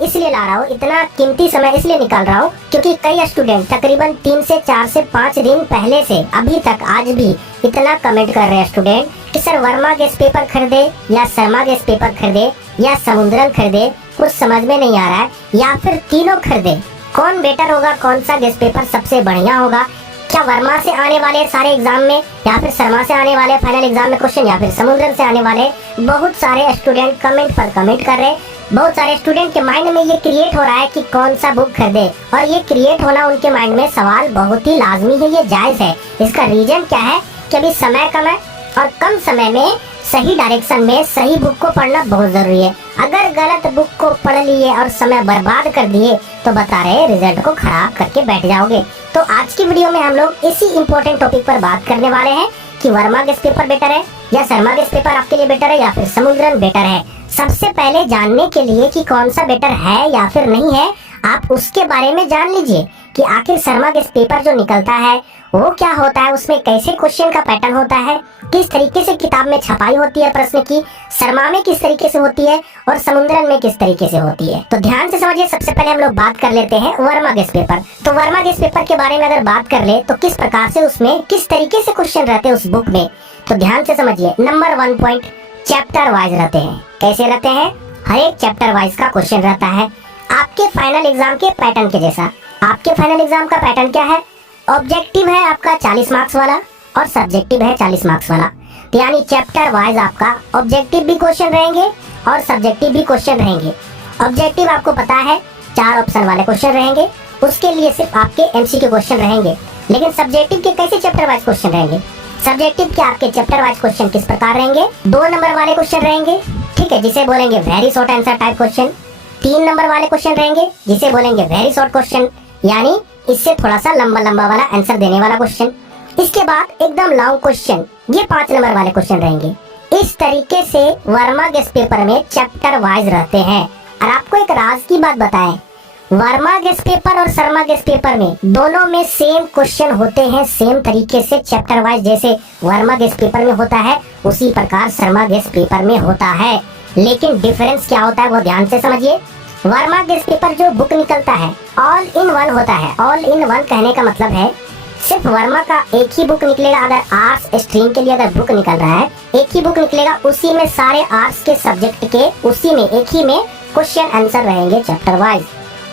इसलिए ला रहा हूँ, इतना कीमती समय इसलिए निकाल रहा हूँ क्योंकि कई स्टूडेंट तकरीबन 3 से 4 से 5 दिन पहले से अभी तक आज भी इतना कमेंट कर रहे हैं स्टूडेंट कि सर वर्मा गेस्ट पेपर खरीदे या शर्मा गेस्ट पेपर खरीदे या समुद्रन खरीदे, कुछ समझ में नहीं आ रहा है, या फिर तीनों खरीदे, कौन बेटर होगा, कौन सा गेस्ट पेपर सबसे बढ़िया होगा, क्या वर्मा से आने वाले सारे एग्जाम में या फिर शर्मा से आने वाले फाइनल एग्जाम में क्वेश्चन या फिर समुद्रन से आने वाले। बहुत सारे स्टूडेंट कमेंट पर कमेंट कर रहे, बहुत सारे स्टूडेंट के माइंड में ये क्रिएट हो रहा है कि कौन सा बुक खरीदे, और ये क्रिएट होना उनके माइंड में सवाल बहुत ही लाजमी है, ये जायज है। इसका रीजन क्या है कि अभी समय कम है और कम समय में सही डायरेक्शन में सही बुक को पढ़ना बहुत जरूरी है। अगर गलत बुक को पढ़ लिए और समय बर्बाद कर दिए तो बता रहे रिजल्ट को खराब करके बैठ जाओगे। तो आज की वीडियो में हम लोग इसी इम्पोर्टेंट टॉपिक पर बात करने वाले हैं कि वर्मा गेस्ट पेपर बेटर है या शर्मा गेस्ट पेपर आपके लिए बेटर है या फिर समुद्रन बेटर है। सबसे पहले जानने के लिए कि कौन सा बेटर है या फिर नहीं है, आप उसके बारे में जान लीजिए कि आखिर शर्मा गेस्ट पेपर जो निकलता है वो क्या होता है, उसमें कैसे क्वेश्चन का पैटर्न होता है, किस तरीके से किताब में छपाई होती है प्रश्न की, शर्मा में किस तरीके से होती है और समुद्रन में किस तरीके से होती है। तो ध्यान से समझिए। सबसे पहले हम लोग बात कर लेते हैं वर्मा गेस्ट पेपर। तो वर्मा गेस्ट पेपर के बारे में अगर बात कर ले तो किस प्रकार से उसमें किस तरीके से क्वेश्चन रहते हैं उस बुक में, तो ध्यान से समझिए। नंबर 1 पॉइंट, चैप्टर वाइज रहते हैं। कैसे रहते हैं? हर एक चैप्टर वाइज का क्वेश्चन रहता है आपके फाइनल एग्जाम के पैटर्न के जैसा। आपके फाइनल एग्जाम का पैटर्न क्या है? ऑब्जेक्टिव है आपका 40 मार्क्स वाला और सब्जेक्टिव है 40 मार्क्स वाला। तो यानी चैप्टर वाइज आपका ऑब्जेक्टिव भी क्वेश्चन रहेंगे और सब्जेक्टिव भी क्वेश्चन रहेंगे। ऑब्जेक्टिव आपको पता है 4 ऑप्शन वाले क्वेश्चन रहेंगे, उसके लिए सिर्फ आपके एमसीक्यू क्वेश्चन रहेंगे। लेकिन सब्जेक्टिव के कैसे चैप्टर वाइज क्वेश्चन रहेंगे? सब्जेक्टिव के आपके चैप्टर वाइज क्वेश्चन किस प्रकार रहेंगे? 2 नंबर वाले क्वेश्चन रहेंगे, ठीक है, जिसे बोलेंगे very short answer type question. 3 number वाले क्वेश्चन रहेंगे जिसे बोलेंगे वेरी शॉर्ट क्वेश्चन, यानी इससे थोड़ा सा लंबा लंबा वाला आंसर देने वाला क्वेश्चन। इसके बाद एकदम लॉन्ग क्वेश्चन, ये 5 नंबर वाले क्वेश्चन रहेंगे। इस तरीके से वर्मा गेस्ट पेपर में चैप्टर वाइज रहते हैं। और आपको एक राज की बात बताएं, वर्मा गेस्ट पेपर और शर्मा गेस्ट पेपर में दोनों में सेम क्वेश्चन होते हैं, सेम तरीके से चैप्टर वाइज। जैसे वर्मा गेस्ट पेपर में होता है उसी प्रकार शर्मा गेस्ट पेपर में होता है। लेकिन डिफरेंस क्या होता है वो ध्यान से समझिए। वर्मा गेस्ट पेपर जो बुक निकलता है ऑल इन वन होता है। ऑल इन वन कहने का मतलब है सिर्फ वर्मा का एक ही बुक निकलेगा। अगर आर्ट्स स्ट्रीम के लिए अगर बुक निकल रहा है, एक ही बुक निकलेगा, उसी में सारे आर्ट्स के सब्जेक्ट के उसी में एक ही में क्वेश्चन आंसर रहेंगे चैप्टर वाइज।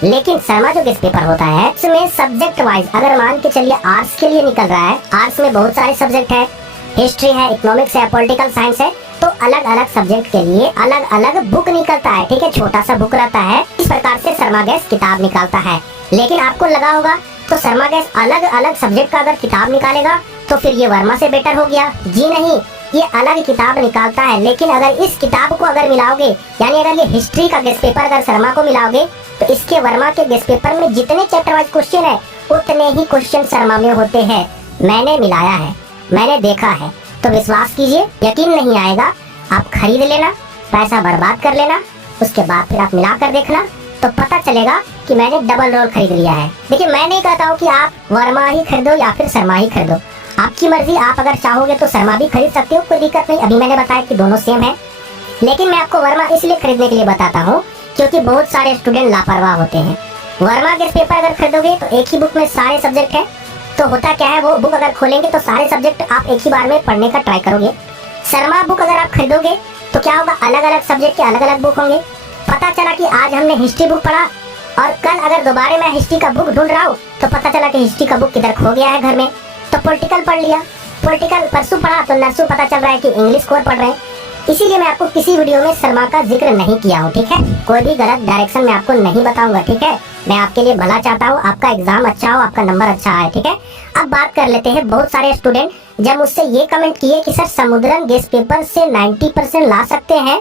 लेकिन शर्मा जो गेस्ट पेपर होता है उसमें सब्जेक्ट वाइज, अगर मान के चलिए आर्ट्स के लिए निकल रहा है, आर्ट्स में बहुत सारे सब्जेक्ट है, हिस्ट्री है, इकोनॉमिक्स है, पॉलिटिकल साइंस है, तो अलग अलग सब्जेक्ट के लिए अलग अलग बुक निकलता है, ठीक है, छोटा सा बुक रहता है। इस प्रकार से शर्मा गेस्ट किताब निकालता है। लेकिन आपको लगा होगा तो शर्मा गेस्ट अलग अलग सब्जेक्ट का अगर किताब निकालेगा तो फिर ये वर्मा से बेटर हो गया। जी नहीं, ये अलग किताब निकालता है। लेकिन अगर इस किताब को अगर मिलाओगे, यानी अगर ये हिस्ट्री का गेस्ट पेपर अगर शर्मा को मिलाओगे तो इसके वर्मा के गेस्ट पेपर में जितने चैप्टर वाइज क्वेश्चन है उतने ही क्वेश्चन शर्मा में होते हैं। मैंने मिलाया है, मैंने देखा है, तो विश्वास कीजिए, यकीन नहीं आएगा, आप खरीद लेना, पैसा बर्बाद कर लेना, उसके बाद फिर आप मिला कर देखना तो पता चलेगा कि मैंने डबल रोल खरीद लिया है। देखिए, मैं नहीं कहता हूँ कि आप वर्मा ही खरीदो या फिर शर्मा ही खरीदो, आपकी मर्जी। आप अगर चाहोगे तो शर्मा भी खरीद सकते हो, कोई दिक्कत नहीं। अभी मैंने बताया कि दोनों सेम है, लेकिन मैं आपको वर्मा इसलिए खरीदने के लिए बताता हूँ क्योंकि बहुत सारे स्टूडेंट लापरवाह होते हैं। वर्मा के पेपर अगर खरीदोगे तो एक ही बुक में सारे सब्जेक्ट है, तो होता क्या है, वो बुक अगर खोलेंगे तो सारे सब्जेक्ट आप एक ही बार में पढ़ने का ट्राई करोगे। शर्मा बुक अगर आप खरीदोगे तो क्या होगा, अलग अलग सब्जेक्ट के अलग अलग बुक होंगे। पता चला कि आज हमने हिस्ट्री बुक पढ़ा और कल अगर दोबारा मैं हिस्ट्री का बुक ढूंढ रहा हूँ तो पता चला कि हिस्ट्री का बुक किधर खो गया है घर में, तो पॉलिटिकल पढ़ लिया। पॉलिटिकल परसों पढ़ा तो नरसों पता चल रहा है कि इंग्लिश कोर पढ़ रहे हैं। इसीलिए मैं आपको किसी वीडियो में शर्मा का जिक्र नहीं किया हूँ, ठीक है। कोई भी गलत डायरेक्शन में आपको नहीं बताऊंगा, ठीक है। मैं आपके लिए भला चाहता हूँ, आपका एग्जाम अच्छा हो, आपका नंबर अच्छा आए, ठीक है। अब बात कर लेते हैं, बहुत सारे स्टूडेंट जब मुझसे ये कमेंट किए कि सर समुद्रन गेस्ट पेपर से 90% ला सकते हैं,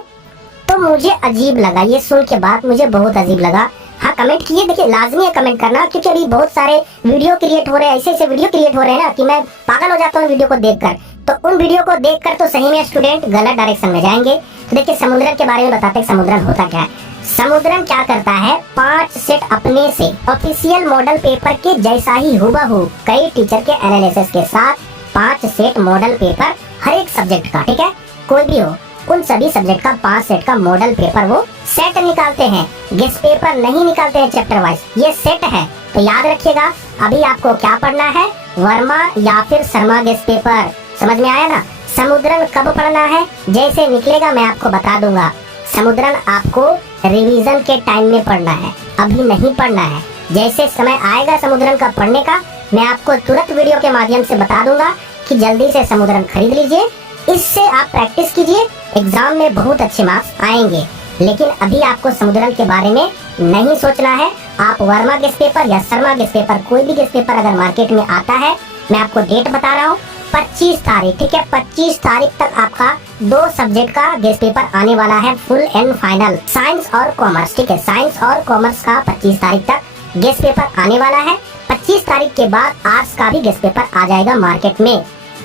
तो मुझे अजीब लगा। ये सुन के बात मुझे बहुत अजीब लगा। हाँ, कमेंट किए, देखिए लाजमी है कमेंट करना, क्योंकि अभी बहुत सारे वीडियो क्रिएट हो रहे हैं, ऐसे वीडियो क्रिएट हो रहे हैं ना कि मैं पागल हो जाता हूँ वीडियो को देखकर। तो उन वीडियो को देखकर तो सही में स्टूडेंट गलत डायरेक्शन में जाएंगे। तो देखिए, समुद्रन के बारे में बताते हैं समुद्रन होता क्या है। समुद्रन क्या करता है, 5 सेट अपने से ऑफिशियल मॉडल पेपर के जैसा ही हुबहू कई टीचर के एनालिसिस के साथ 5 सेट मॉडल पेपर हर एक सब्जेक्ट का, ठीक है, कोई भी हो, उन सभी सब्जेक्ट का 5 सेट का मॉडल पेपर वो सेट निकालते हैं, गेस्ट पेपर नहीं निकालते हैं चैप्टर वाइज, ये सेट है। तो याद रखिएगा, अभी आपको क्या पढ़ना है, वर्मा या फिर शर्मा गेस्ट पेपर। समझ में आया ना? समुद्रन कब पढ़ना है, जैसे निकलेगा मैं आपको बता दूंगा। समुद्रन आपको रिवीजन के टाइम में पढ़ना है, अभी नहीं पढ़ना है। जैसे समय आएगा समुद्रन का पढ़ने का, मैं आपको तुरंत वीडियो के माध्यम से बता दूंगा कि जल्दी से समुद्रन खरीद लीजिए। इससे आप प्रैक्टिस कीजिए, एग्जाम में बहुत अच्छे मार्क्स आएंगे। लेकिन अभी आपको समुद्रन के बारे में नहीं सोचना है। आप वर्मा गेस्ट पेपर या शर्मा गेस्ट पेपर, कोई भी गेस्ट पेपर अगर मार्केट में आता है, मैं आपको डेट बता रहा हूँ 25 तारीख, ठीक है, 25 तारीख तक आपका 2 सब्जेक्ट का गेस्ट पेपर आने वाला है, फुल एंड फाइनल, साइंस और कॉमर्स। ठीक है, साइंस और कॉमर्स का 25 तारीख तक गेस्ट पेपर आने वाला है। 25 तारीख के बाद आर्ट्स का भी गेस्ट पेपर आ जाएगा मार्केट में।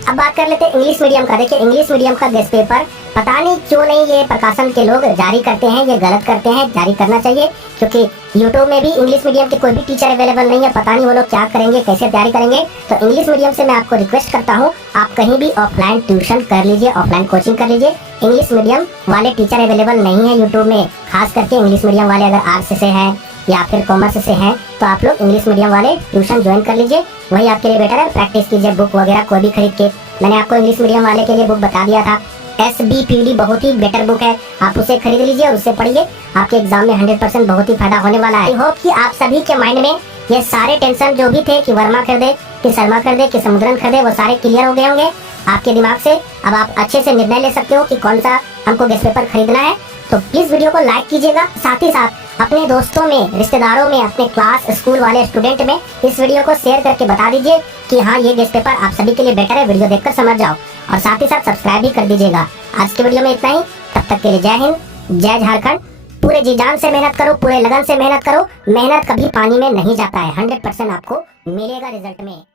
अब बात कर लेते हैं इंग्लिश मीडियम का। देखिए, इंग्लिश मीडियम का गेस्ट पेपर पता नहीं क्यों नहीं ये प्रकाशन के लोग जारी करते हैं, ये गलत करते हैं। जारी करना चाहिए, क्योंकि यूट्यूब में भी इंग्लिश मीडियम के कोई भी टीचर अवेलेबल नहीं है। पता नहीं वो लोग क्या करेंगे, कैसे तैयारी करेंगे। तो इंग्लिश मीडियम से मैं आपको रिक्वेस्ट करता हूँ, आप कहीं भी ऑफलाइन ट्यूशन कर लीजिए, ऑफलाइन कोचिंग कर लीजिए। इंग्लिश मीडियम वाले टीचर अवेलेबल नहीं है यूट्यूब में, खास करके इंग्लिश मीडियम वाले अगर आर्ट्स से हैं या फिर कॉमर्स से हैं, तो आप लोग इंग्लिश मीडियम वाले ट्यूशन ज्वाइन कर लीजिए, वही आपके लिए बेटर है। प्रैक्टिस कीजिए, बुक वगैरह कोई भी खरीद के। मैंने आपको इंग्लिश मीडियम वाले के लिए बुक बता दिया था, SBPD बहुत ही बेटर बुक है, आप उसे खरीद लीजिए और उससे पढ़िए। आपके एग्जाम में 100% बहुत ही फायदा होने वाला है। आई होप कि आप सभी के माइंड में ये सारे टेंशन जो भी थे कि वर्मा खरीदे कि शर्मा खरीदे कि समुद्रन खरीदे, वो सारे क्लियर हो गए होंगे आपके दिमाग से। अब आप अच्छे से निर्णय ले सकते हो कि कौन सा हमको गेस्ट पेपर खरीदना है। तो प्लीज वीडियो को लाइक कीजिएगा, साथ ही साथ अपने दोस्तों में, रिश्तेदारों में, अपने क्लास स्कूल वाले स्टूडेंट में इस वीडियो को शेयर करके बता दीजिए कि हाँ, ये गेस्ट पेपर आप सभी के लिए बेटर है। वीडियो देखकर समझ जाओ और साथ ही साथ सब्सक्राइब भी कर दीजिएगा। आज के वीडियो में इतना ही, तब तक के लिए जय हिंद, जय झारखंड। पूरे जी जान से मेहनत करो, पूरे लगन से मेहनत करो। मेहनत कभी पानी में नहीं जाता है, 100% आपको मिलेगा रिजल्ट में।